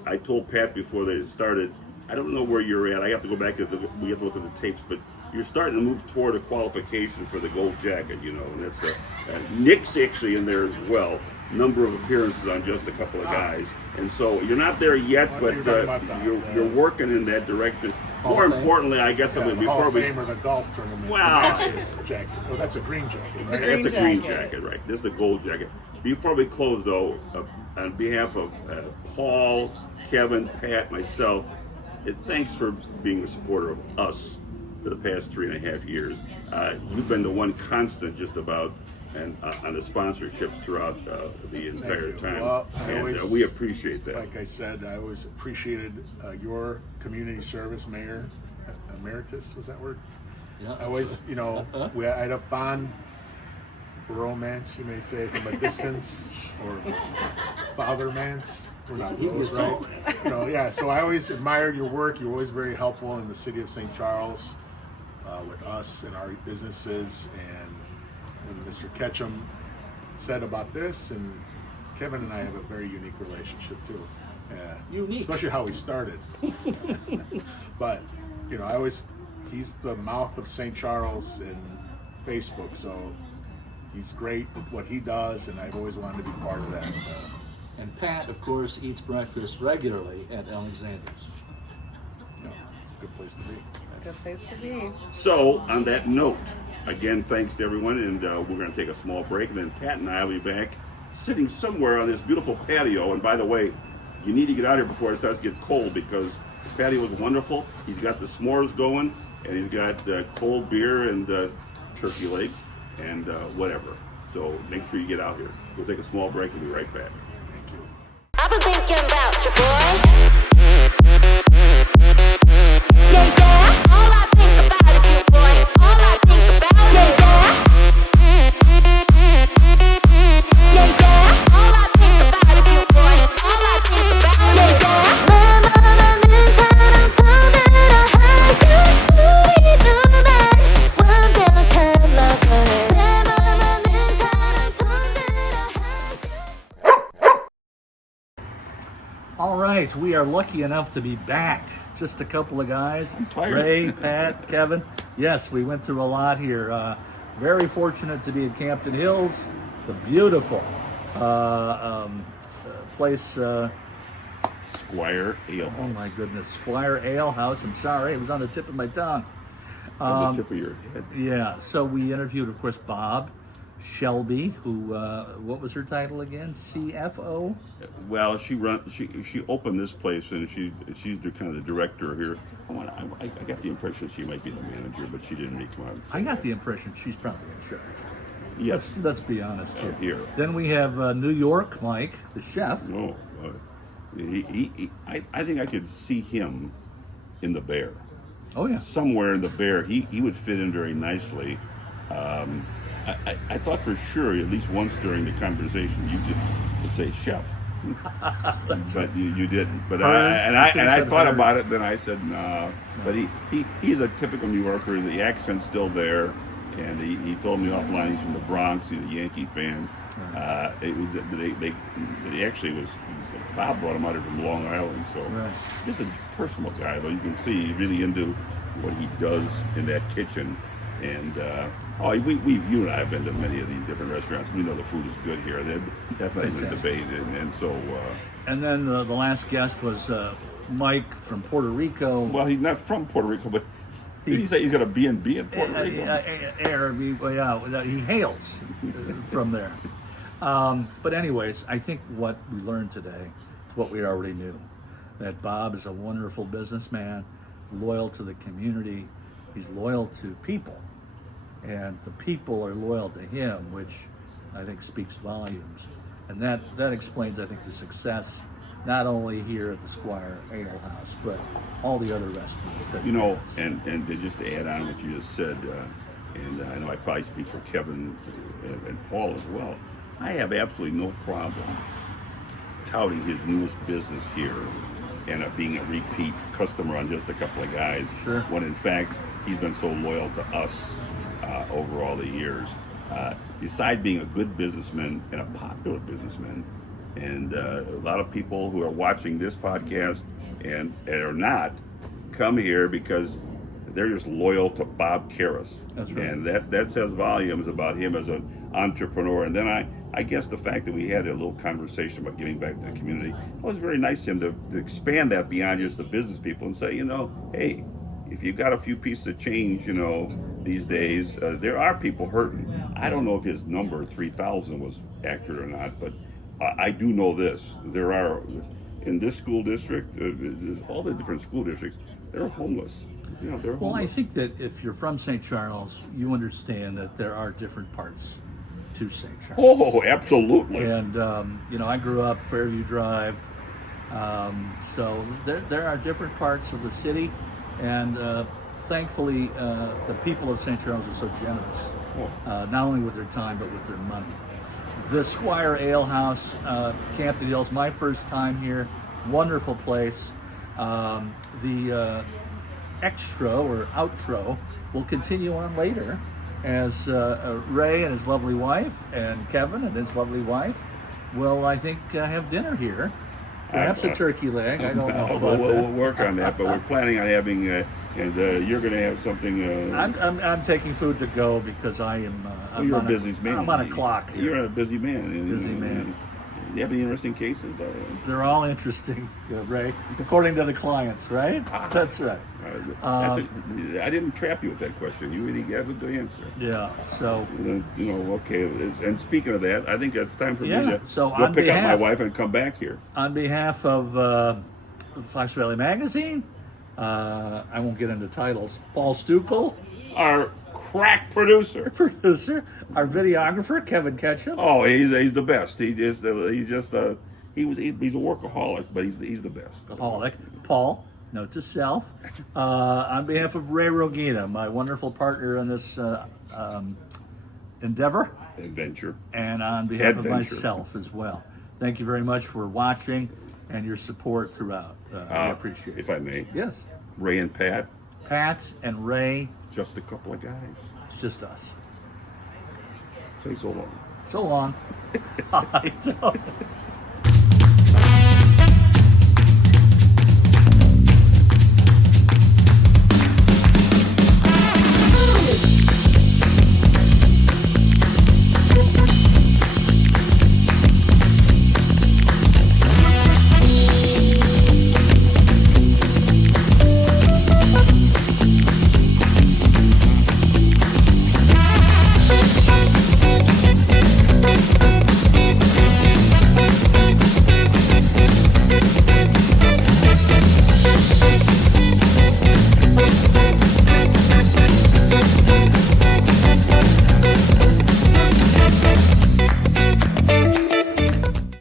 I told Pat before they started, I don't know where you're at. I have to go back we have to look at the tapes, but you're starting to move toward a qualification for the gold jacket, you know, and that's Nick's actually in there as well. Number of appearances on just a couple of guys, and so you're not there yet, I but think you're talking about you're working in that direction. Hall More of Fame? importantly, I guess The Hall before of we Fame or the golf tournament. Wow. The Masters jacket. Oh, that's a green jacket, It's right? a green that's a green jacket. jacket, right? This is the gold jacket. Before we close, though, on behalf of Paul, Kevin, Pat, myself, thanks for being a supporter of us for the past 3.5 years. You've been the one constant just about and on the sponsorships throughout the entire you. time. Well, and we appreciate that. Like I said, I always appreciated your community service, Mayor Emeritus, was that word? Yeah. I always, you know, I had a fond romance, you may say, from a distance, or fathermance. We're not those, right? You know, yeah, so I always admired your work. You're always very helpful in the city of St. Charles with us and our businesses. And when Mr. 𝐏𝐥𝐚 said about this, and Kevin and I have a very unique relationship too. Unique. Especially how we started. But you know, he's the mouth of St. Charles in Facebook, so he's great with what he does, and I've always wanted to be part of that. And Pat, of course, eats breakfast regularly at Alexander's. You know, it's a good place to be. Good place to be. So, on that note, again, thanks to everyone, and we're going to take a small break, and then Pat and I will be back sitting somewhere on this beautiful patio. And by the way, you need to get out here before it starts to get cold, because the patio is wonderful. He's got the s'mores going, and he's got cold beer and turkey legs and whatever. So make sure you get out here. We'll take a small break and be right back. Thank you. I've been thinking about you, boy. Yeah, yeah. All I think about is you, boy. All I think about, yeah, yeah. Yeah, yeah. All I think about is you, boy. All I think about, yeah, yeah. 내 맘하는 사람 손으로 하여 우리 눈엔 완벽한 lover. 내 맘하는 사람 손으로 하여. All right, we are lucky enough to be back. Just a couple of guys. tired. Ray, Pat, Kevin. Yes, we went through a lot here. Very fortunate to be in Campton Hills, the beautiful place. Squire Ale House. Oh my goodness, Squire Ale House. I'm sorry, it was on the tip of my tongue. On the tip of your head. Yeah, so we interviewed, of course, Bob Shelby, who, what was her title again? CFO? Well, she opened this place, and she's the kind of the director here. I got the impression she might be the manager, but she didn't come out and say I got that. the impression she's probably in charge. Yes. Let's be honest here. Here. Then we have New York Mike, the chef. No. I think I could see him in the Bear. Oh yeah. Somewhere in the Bear, he would fit in very nicely. I thought for sure, at least once during the conversation, you would say chef. But you didn't. But I thought about it. Then I said no. But he's a typical New Yorker. The accent's still there, and he told me offline he's from the Bronx. He's a Yankee fan. They actually was Bob brought him out here from Long Island. So just a personal guy, though. You can see he's really into what he does in that kitchen. And you and I have been to many of these different restaurants. We know the food is good here. That's not even a debate. And so. And then the last guest was Mike from Puerto Rico. Well, he's not from Puerto Rico, but did he say he's got a B&B in Puerto Rico? He hails from there. But anyways, I think what we learned today is what we already knew. That Bob is a wonderful businessman, loyal to the community. He's loyal to people, and the people are loyal to him, which I think speaks volumes. And that explains, I think, the success not only here at the Squire Ale House, but all the other restaurants. That You know, and just to add on what you just said, and I know I probably speak for Kevin and Paul as well, I have absolutely no problem touting his newest business here and being a repeat customer on just a couple of guys. Sure. When in fact, he's been so loyal to us over all the years. Besides being a good businessman and a popular businessman, and a lot of people who are watching this podcast and are not come here because they're just loyal to Bob Karras. That's right. And that says volumes about him as an entrepreneur. And then I guess the fact that we had a little conversation about giving back to the community, it was very nice of him to expand that beyond just the business people and say, hey, if you've got a few pieces of change, these days, there are people hurting. I don't know if his number 3,000 was accurate or not, but I do know this. There are, in this school district, all the different school districts, they're homeless. They're homeless. Well, I think that if you're from St. Charles, you understand that there are different parts to St. Charles. Oh, absolutely. And, I grew up Fairview Drive. So there are different parts of the city. And thankfully, the people of St. Charles are so generous, not only with their time, but with their money. The Squire Ale House, Campton Hills, my first time here, wonderful place. The extra or outro will continue on later as Ray and his lovely wife and Kevin and his lovely wife will, I think, have dinner here. Perhaps a turkey leg. I don't know about we'll that. work on that, but we're planning on having, and you're going to have something. I'm taking food to go because I am. I'm You're a on busy man. I'm on a clock. here. You're a busy man. Busy man. You have any interesting cases? They're all interesting, Ray. According to the clients, right? That's right. I didn't trap you with that question. You really gave a good answer. Yeah. So. Okay. And speaking of that, I think it's time for me to So go on pick up my behalf- wife and come back here. On behalf of Fox Valley Magazine, I won't get into titles. Paul Stukel, Our crack producer. producer, our videographer 𝐏𝐥𝐚𝐬. Oh, he's the best. He's a workaholic, but he's the best. Alcoholic. Paul, note to self. On behalf of Ray Rogina, my wonderful partner in this endeavor, Adventure. and on behalf of Adventure. myself as well. Thank you very much for watching and your support throughout. I appreciate it. If I may. Yes. Ray and Pat, Pat's and Ray, just a couple of guys. it's just us. Say so long. So long. I don't.